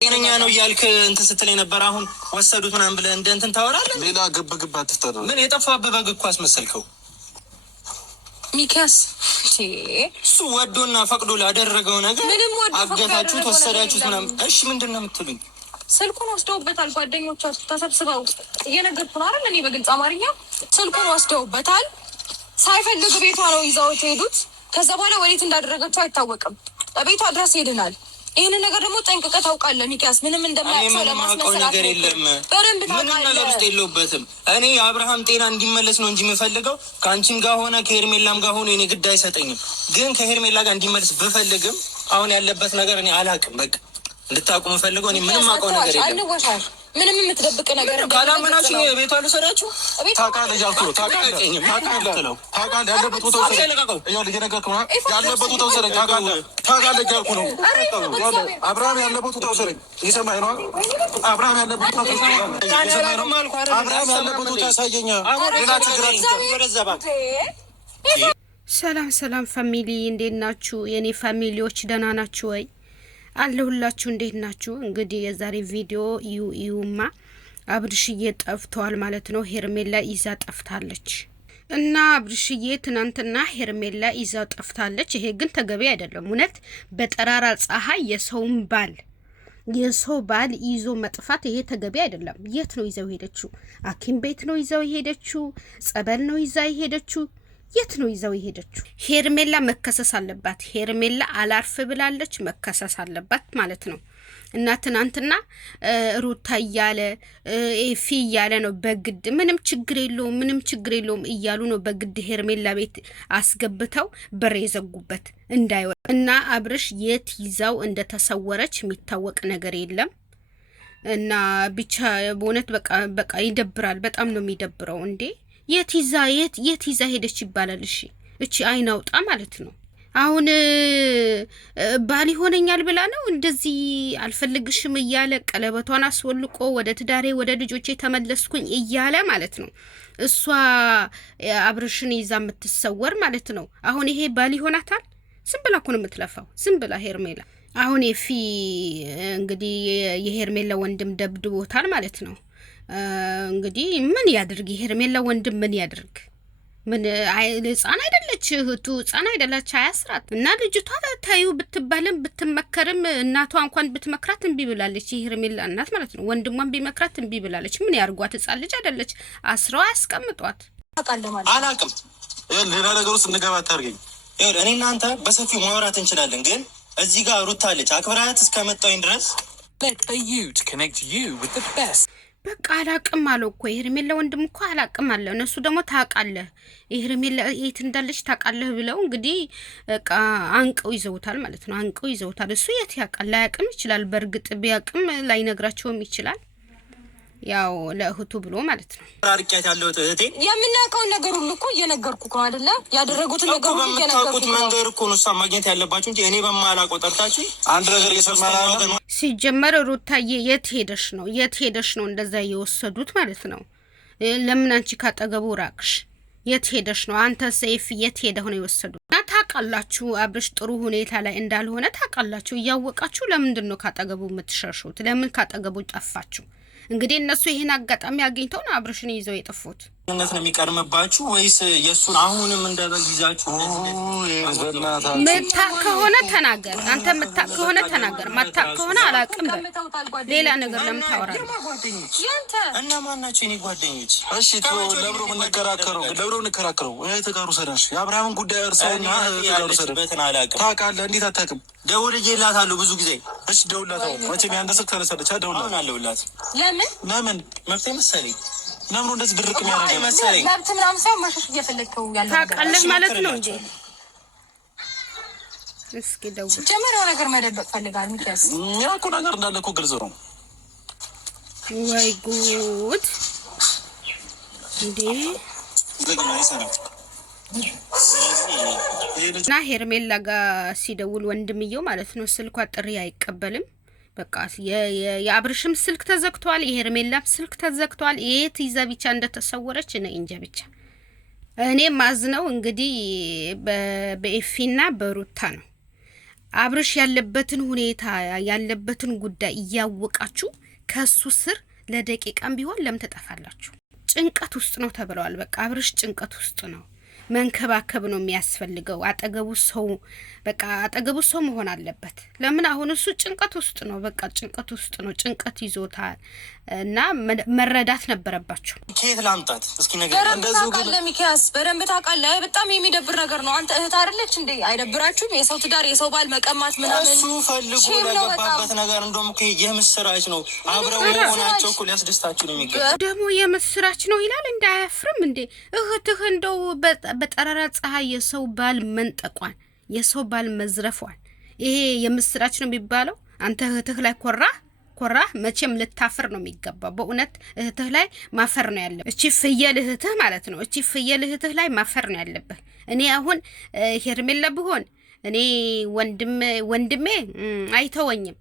ጤነኛ ነው እያልክ እንትን ስትለኝ ነበር። አሁን ወሰዱት ምናምን ብለህ እንደ እንትን ታወራለህ። ሌላ ግብ አትፍጠር። ምን የጠፋብህ በግ እኮ አስመሰልከው ሚኪያስ። እሱ ወዶና ፈቅዶ ላደረገው ነገር አገታችሁት፣ ወሰዳችሁት ምናምን። እሺ ምንድን ነው የምትሉኝ? ስልኩን ወስደውበታል ጓደኞቻችሁ ተሰብስበው። እየነገርኩ ነው አይደል? እኔ በግልጽ አማርኛ ስልኩን ወስደውበታል። ሳይፈልጉ ቤቷ ነው ይዘውት ሄዱት። ከዛ በኋላ ወዴት እንዳደረገችው አይታወቅም። ቤቷ ድረስ ሄድናል። ይሄን ነገር ደግሞ ጠንቅቀህ ታውቃለህ ሚኪያስ። ምንም እንደማያውቅ ለማስመሰል ነገር የለም። ምንም ነገር ውስጥ የለውበትም። እኔ የአብርሃም ጤና እንዲመለስ ነው እንጂ የምፈልገው ከአንቺም ጋር ሆነ ከሄርሜላም ጋር ሆነ እኔ ግድ አይሰጠኝም። ግን ከሄርሜላ ጋር እንዲመለስ ብፈልግም አሁን ያለበት ነገር እኔ አላውቅም። በቃ እንድታውቁ የምፈልገው እኔ ምንም አውቀው ነገር የለም። ምንም የምትደብቅ ነገር ካላመናችሁ ቤቷ ልሰዳችሁ ታውቃለህ። ያልኩህ ታውቃለህ ያለበት ቦታ ወሰደኝ። ታውቃለህ ያልኩህ ነው። አብርሃም ያለበት ቦታ ወሰደኝ። እየሰማኸኝ ነው? አብርሃም ያለበት ቦታ ያሳየኛል። ሌላ ችግር አለ። ሰላም ፋሚሊ፣ እንዴት ናችሁ? የኔ ፋሚሊዎች ደህና ናችሁ ወይ? አለሁላችሁ። እንዴት ናችሁ? እንግዲህ የዛሬ ቪዲዮ ዩማ አብርሽዬ ጠፍቷል ማለት ነው። ሄርሜላ ይዛ ጠፍታለች እና አብርሽዬ ትናንትና ሄርሜላ ይዛ ጠፍታለች። ይሄ ግን ተገቢ አይደለም። እውነት በጠራራ ፀሐይ የሰው ባል ይዞ መጥፋት ይሄ ተገቢ አይደለም። የት ነው ይዘው ሄደችው? ሐኪም ቤት ነው ይዘው ሄደችው? ጸበል ነው ይዛ ሄደችው? የት ነው ይዘው የሄደችው? ሄርሜላ መከሰስ አለባት። ሄርሜላ አላርፍ ብላለች፣ መከሰስ አለባት ማለት ነው። እና ትናንትና ሩታ እያለ ኤፊ እያለ ነው በግድ ምንም ችግር የለውም እያሉ ነው በግድ ሄርሜላ ቤት አስገብተው በር የዘጉበት እንዳይወጣ። እና አብርሽ የት ይዛው እንደተሰወረች የሚታወቅ ነገር የለም። እና ብቻ በእውነት በቃ ይደብራል። በጣም ነው የሚደብረው። እንዴ የት ይዛ ሄደች ይባላል? እቺ አይን አውጣ ማለት ነው። አሁን ባል ይሆነኛል ብላ ነው እንደዚህ አልፈልግሽም እያለ ቀለበቷን አስወልቆ ወደ ትዳሬ ወደ ልጆቼ ተመለስኩኝ እያለ ማለት ነው። እሷ አብርሽን ይዛ የምትሰወር ማለት ነው። አሁን ይሄ ባል ይሆናታል? ዝም ብላ እኮ ነው የምትለፋው፣ ዝም ብላ ሄርሜላ። አሁን የፊ እንግዲህ የሄርሜላ ወንድም ደብድቦታል ማለት ነው። እንግዲህ ምን ያድርግ? ሄርሜላ ወንድም ምን ያድርግ? ምን ህፃን አይደለች እህቱ፣ ህፃን አይደለች፣ አያስራት። እና ልጅቷ ታዩ ብትባልም ብትመከርም እናቷ እንኳን ብትመክራት እንቢ ብላለች። የሄርሜላ እናት ማለት ነው። ወንድሟን ቢመክራት እንቢ ብላለች። ምን ያርጓት? ህፃን ልጅ አይደለች። አስረው ያስቀምጧት። አላቅም። ሌላ ነገር ውስጥ እንገባ አታርገኝ። እኔ እናንተ በሰፊው ማውራት እንችላለን፣ ግን እዚህ ጋር ሩታ አለች። አክብራት እስከመጣሁኝ ድረስ በቃ አላቅም አለው እኮ የሄርሜላ ወንድም እኮ አላቅም አለ። እነሱ ደግሞ ታውቃለህ የሄርሜላ የት እንዳለች ታውቃለህ ብለው እንግዲህ በቃ አንቀው ይዘውታል ማለት ነው። አንቀው ይዘውታል። እሱ የት ያውቃል? ላያቅም ይችላል። በእርግጥ ቢያቅም ላይነግራቸውም ይችላል። ያው ለእህቱ ብሎ ማለት ነው። አርቂያት ያለው እህቴ የምናውቀውን ነገር ሁሉ እኮ እየነገርኩ ነው አይደለ? ያደረጉትን ነገር ሁሉ እየነገርኩት መንገር እኮ ነው። እሷ ማግኘት ያለባችሁ እንጂ እኔ በማላውቀው ጠርታችሁ አንድ ነገር እየሰማናል። ሲጀመር ሩታዬ የት ሄደሽ ነው እንደዛ የወሰዱት ማለት ነው? ለምን አንቺ ካጠገቡ ራቅሽ? የት ሄደሽ ነው አንተ? ሰይፍ የት ሄደህ ነው የወሰዱት? እና ታውቃላችሁ አብርሽ ጥሩ ሁኔታ ላይ እንዳልሆነ ታውቃላችሁ። እያወቃችሁ ለምንድን ነው ካጠገቡ የምትሸሹት? ለምን ካጠገቡ ጠፋችሁ? እንግዲህ እነሱ ይሄን አጋጣሚ አግኝተው ነው አብርሽን ይዘው የጠፉት። እነት ነው የሚቀርምባችሁ ወይስ የሱን አሁንም እንደበጊዛችሁ? ምታ ከሆነ ተናገር አንተ፣ ምታ ከሆነ ተናገር፣ ማታ ከሆነ አላቅም በል። ሌላ ነገር ለምን ታወራለህ? እና ማን ናቸው የኔ ጓደኞች? እሺ ለብሮ እንከራከረው ተጋሩ ሰዳሽ የአብርሃምን ጉዳይ እርሰውና ተጋሩ ሰዳበትን አላቅም። ታውቃለህ? እንዴት አታውቅም? ደውልላታለሁ ብዙ ጊዜ። እሺ ደውልላታው። መቼም ያን ስልክ ተነሳለች። ደውልላት። ለምን መፍትሄ መሰለኝ። ለምን እንደዚህ ድርቅ የሚያደርገው መሰለኝ? ለምን ምናምን ሰው ማሽሽ እየፈለግከው ያለው ታውቃለህ ማለት ነው እንጂ እስኪ ደውል። ጀመረው ነገር መደበቅ ፈልጋል። ምክንያት ያው እኮ ነገር እንዳለ እኮ ግልጽ ነው። ወይ ጉድ እንዴ! እና ሄርሜላ ጋር ሲደውል ወንድምየው ማለት ነው ስልኳ ጥሪ አይቀበልም። በቃ የአብርሽም ስልክ ተዘግቷል፣ የሄርሜላም ስልክ ተዘግቷል። የት ይዛ ብቻ እንደተሰወረች እኔ እንጃ። ብቻ እኔ ማዝነው እንግዲህ በኤፊና በሩታ ነው። አብርሽ ያለበትን ሁኔታ ያለበትን ጉዳይ እያወቃችሁ ከሱ ስር ለደቂቃም ቢሆን ለምን ተጣፋላችሁ? ጭንቀት ውስጥ ነው ተብለዋል። በቃ አብርሽ ጭንቀት ውስጥ ነው። መንከባከብ ነው የሚያስፈልገው። አጠገቡ ሰው በቃ አጠገቡ ሰው መሆን አለበት። ለምን አሁን እሱ ጭንቀት ውስጥ ነው። በቃ ጭንቀት ውስጥ ነው። ጭንቀት ይዞታል እና መረዳት ነበረባቸው። ከየት ላምጣት እስኪ ነገር እንደዚህ ግን ለሚካስ በደንብ ታውቃለህ። በጣም የሚደብር ነገር ነው። አንተ እህት አይደለች እንዴ? አይደብራችሁም? የሰው ትዳር የሰው ባል መቀማት ምናምን እሱ ፈልጎ ለገባበት ነገር እንደውም እኮ የምስራች ነው። አብረው መሆናቸው እኮ ሊያስደስታችሁ ነው የሚገባው። ደግሞ የምስራች ነው ይላል። እንዳያፍርም እንዴ? እህትህ እንደው በጠራራ ፀሐይ የሰው ባል መንጠቋን የሰው ባል መዝረፏን ይሄ የምስራች ነው የሚባለው? አንተ እህትህ ላይ ኮራህ መቼም ልታፍር ነው የሚገባው። በእውነት እህትህ ላይ ማፈር ነው ያለብህ። እቺ ፍየል እህትህ ማለት ነው። እቺ ፍየል እህትህ ላይ ማፈር ነው ያለብህ። እኔ አሁን ሄርሜላ ብሆን እኔ ወንድሜ አይተወኝም።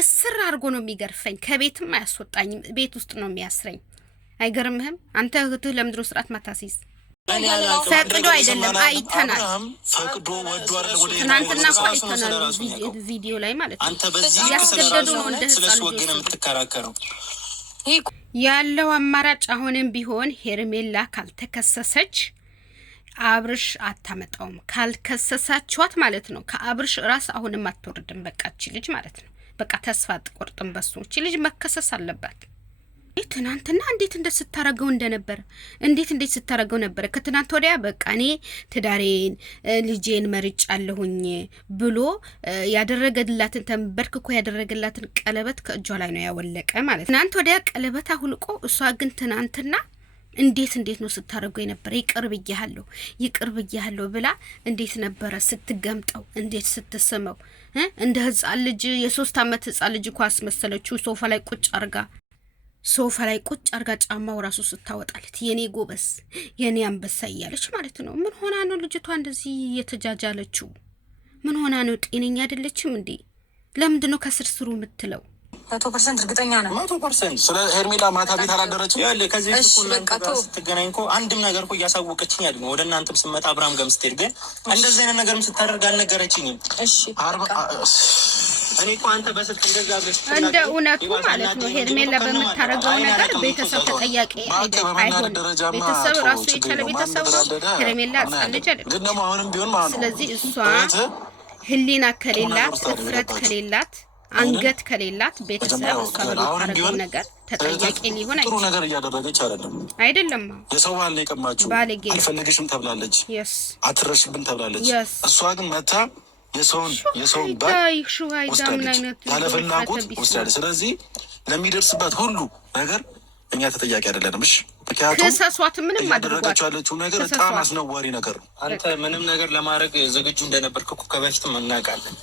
እስር አድርጎ ነው የሚገርፈኝ። ከቤትም አያስወጣኝም። ቤት ውስጥ ነው የሚያስረኝ። አይገርምህም? አንተ እህትህ ለምንድነው ስርዓት ማታሲዝ? ፈቅዶ አይደለም አይተናል። ፈቅዶ ወዶ አይደለም። ወደ ትናንትና አይተናል ቪዲዮ ላይ ማለት ነው። አንተ በዚህ ያስገደዱ ነው እንደ ህፃን ልጅ የምትከራከረው። ያለው አማራጭ አሁንም ቢሆን ሄርሜላ ካልተከሰሰች አብርሽ አታመጣውም። ካልከሰሳችኋት ማለት ነው ከአብርሽ ራስ አሁንም አትወርድም። በቃች ልጅ ማለት ነው። በቃ ተስፋ አትቆርጥም በሱ። እቺ ልጅ መከሰስ አለባት። ትናንትና እንዴት እንደስታረገው እንደነበረ እንዴት ስታረገው ነበር። ከትናንት ወዲያ በቃ እኔ ትዳሬን ልጄን መርጫለሁኝ ብሎ ያደረገላትን ተንበርክኮ ያደረገላትን ቀለበት ከእጇ ላይ ነው ያወለቀ ማለት ነው። ትናንት ወዲያ ቀለበት አሁልቆ እሷ ግን ትናንትና እንዴት ነው ስታረገው የነበረ። ይቅር ብያለሁ ብላ እንዴት ነበረ ስትገምጠው፣ እንዴት ስትስመው እንደ ህፃን ልጅ የ3 ዓመት ህፃን ልጅ እኮ አስመሰለችው። ሶፋ ላይ ቁጭ አርጋ ጫማው ራሱ ስታወጣለት የኔ ጎበስ የኔ አንበሳ እያለች ማለት ነው። ምን ሆና ነው ልጅቷ እንደዚህ የተጃጃለችው? ምን ሆና ነው? ጤነኛ አይደለችም እንዴ? ለምንድን ነው ከስርስሩ የምትለው? 100% እርግጠኛ ነኝ። 100% ስለ ሄርሜላ ማታ ቤት አላደረችም። ያለ ከዚህ ስትገናኝ እኮ አንድም ነገር እኮ እያሳወቀችኝ ያለ ነው። ወደ እናንተም ስመጣ አብርሃም ጋር ስትሄድ ግን እንደዚህ አይነት ነገርም ስታደርግ አልነገረችኝም። እሺ እኔ እኮ አንተ በስልክ እንደዛ እንደ እውነቱ ማለት ነው ሄርሜላ በምታረገው ነገር ቤተሰብ ተጠያቂ አይሆንም። ቤተሰብ ራሱ የቻለ ቤተሰብ ነው። ሄርሜላ ሕፃን ልጅ አይደለም። ግን ደግሞ አሁንም ቢሆን ማለት ነው ስለዚህ እሷ ህሊና ከሌላት ፍጥረት ከሌላት አንገት ከሌላት ቤተሰብ እሷ በምታረገው ነገር ተጠያቂ ሊሆን ጥሩ ነገር እያደረገች አይደለም። የሰው ባል ነው የቀማችው። አልፈልግሽም ተብላለች፣ አትረሽብን ተብላለች። እሷ ግን መታ የሰውን ባል ወስዳለች፣ ያለ ፍላጎት ወስዳለች። ስለዚህ ለሚደርስባት ሁሉ ነገር እኛ ተጠያቂ አይደለንም። እሺ ምክንያቱም ከሰሷት ምንም ያደረገችው ያለችው ነገር በጣም አስነዋሪ ነገር ነው። አንተ ምንም ነገር ለማድረግ ዝግጁ እንደነበርክ እኮ ከበፊትም እናውቃለን።